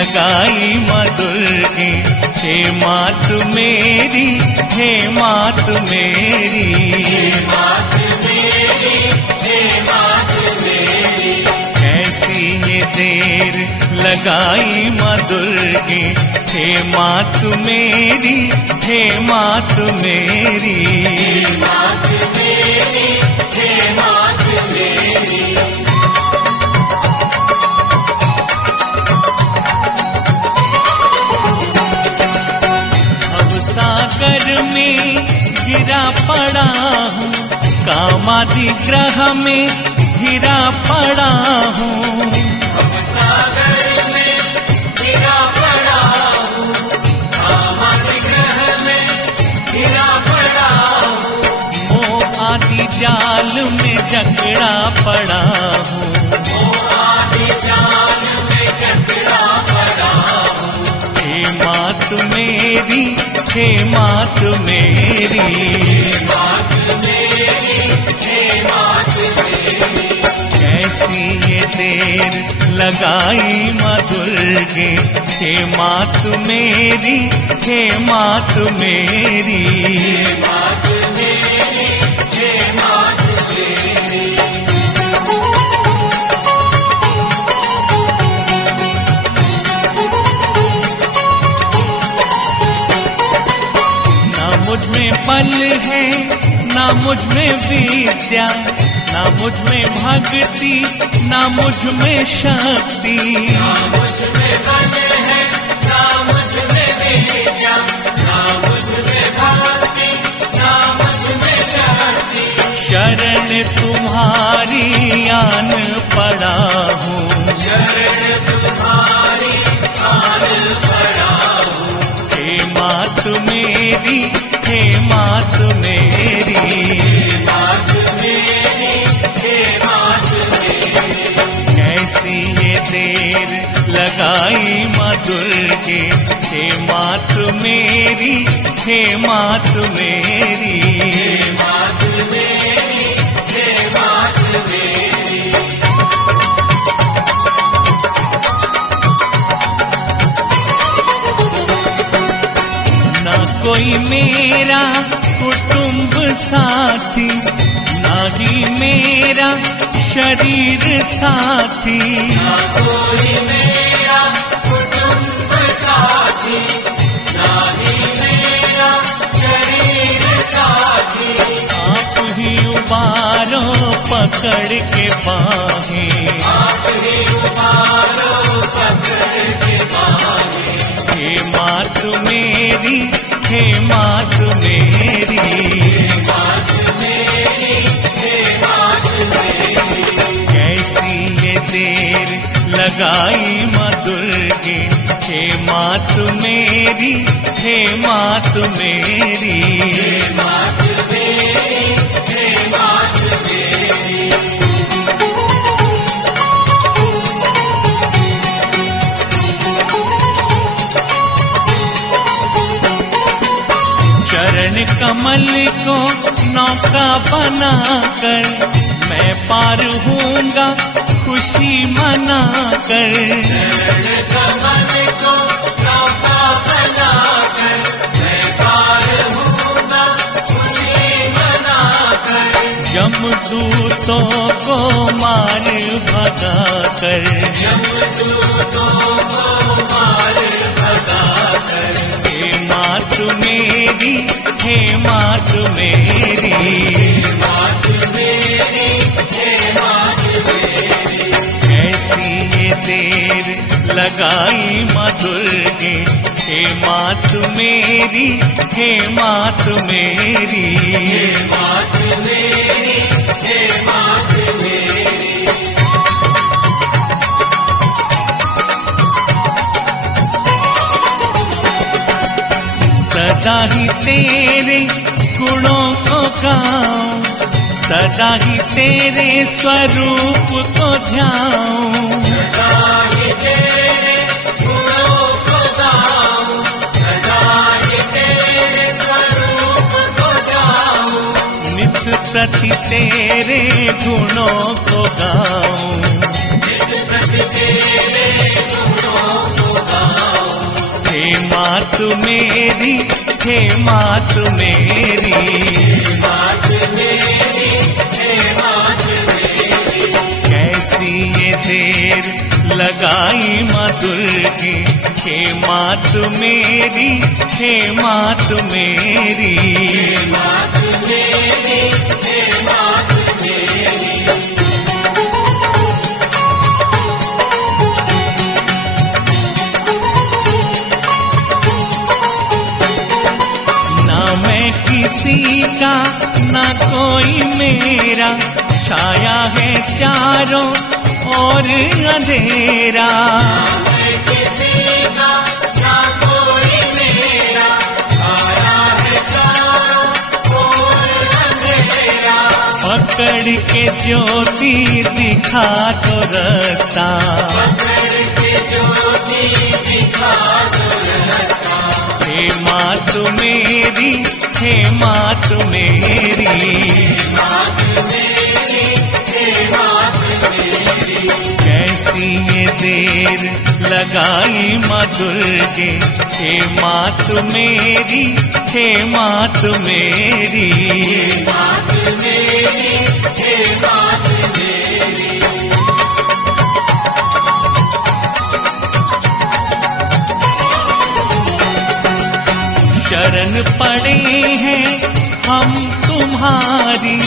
लगाई माँ दुर्गे, हे मात मेरी, हे मात मेरी, हे मात मेरी, हे मात मेरी। कैसी ये देर लगाई माँ दुर्गे, हे मात मेरी, हे मात मेरी, हे मात मेरी, हे मात मेरी। सागर में गिरा पड़ा हूँ, कामादि ग्रह में गिरा पड़ा हूँ। सागर में गिरा पड़ा हूँ, कामादि ग्रह में गिरा पड़ा हूँ। मोह आदि जाल में जकड़ा पड़ा हूँ, मोह आदि जाल में जकड़ा पड़ा हूँ। हे मात मेरी, हे मात मेरी, हे मात मेरी, हे मात मेरी। कैसी ये देर लगाई माँ दुर्गे, हे मात मेरी, हे मात मेरी, हे मात मेरी, हे मात मेरी। मुझ में बल है ना मुझ में विद्या, ना मुझ में भक्ति ना मुझ में शक्ति। ना मुझ में बल है ना मुझ में विद्या, ना मुझ में भक्ति ना मुझ में शक्ति। शरण तुम्हारी आन पड़ा हूँ, शरण तुम्हारी आन पड़ा हूँ। हे मात मेरी, हे मात मेरी, हे मात मेरी, हे मात मेरी। कैसी ये देर लगाई माँ दुर्गे, हे मात मेरी, हे मात मेरी, हे मात मेरी, हे मात मेरी। कोई मेरा कुटुंब साथी, ना ही मेरा शरीर साथी। ना कोई मेरा कुटुंब साथी, ना ही मेरा शरीर साथी। आप ही उबारो पकड़ के बाहें, आप ही उबारो पकड़ के बाहें। हे मात मेरी, हे मात मेरी, हे मात मेरी, हे मात मेरी। कैसी ये देर लगाई माँ दुर्गे, हे मात मेरी, हे मात मेरी, हे मात मेरी, हे मात मेरी। चरण कमल को नौका बनाकर मैं पार होऊंगा खुशी मनाकर। चरण कमल को नौका बनाकर मैं पार होऊंगा खुशी मनाकर। यमदूतों को मार भगाकर, यमदूतों को मार भगाकर। हे मात मेरी, हे मात मेरी, हे मात मेरी, हे मात मेरी। कैसी ये देर लगाई माँ दुर्गे, हे मात मेरी, हे मात मेरी, हे मात मेरी, हे मात मेरी। सदा ही तेरे गुणों को गाऊं, सदा ही तेरे स्वरूप को ध्याऊं। सदा ही तेरे गुणों को गाऊं, सदा ही तेरे स्वरूप को गाऊं। नित प्रति तेरे गुणों को गाऊं, नित प्रति तेरे गुणों को हे मात मेरी, हे मात मेरी, कैसी ये देर लगाई माँ दुर्गे, हे मात मेरी, हे मात मेरी, ना मैं किसी का ना कोई मेरा, छाया है चारों और अंधेरा, पकड़ के ज्योति दिखा तो रास्ता, हे मात मेरी, हे मात मेरी, कैसी ये देर लगाई माँ दुर्गे, हे मात मेरी, हे मात मेरी, शरण पड़े हैं हम तुम्हारी,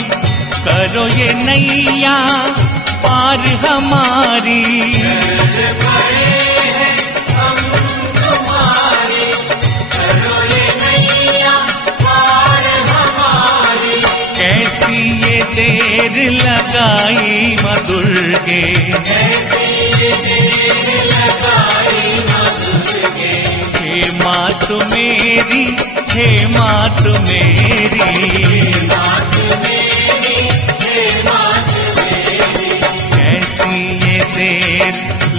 करो ये नैया पार हमारी, कैसी ये देर लगाई माँ दुर्गे, हे मात मेरी, हे मात मेरी, कैसी ये देर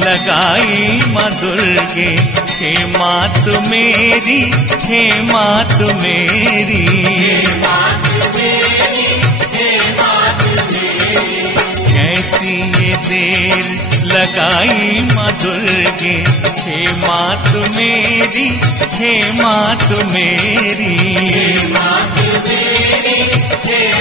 लगाई माँ दुर्गे, हे मात मेरी, हे मात मेरी, कैसी ये देर लगाई माँ दुर्गे, हे मात मेरी, हे मात मेरी, हे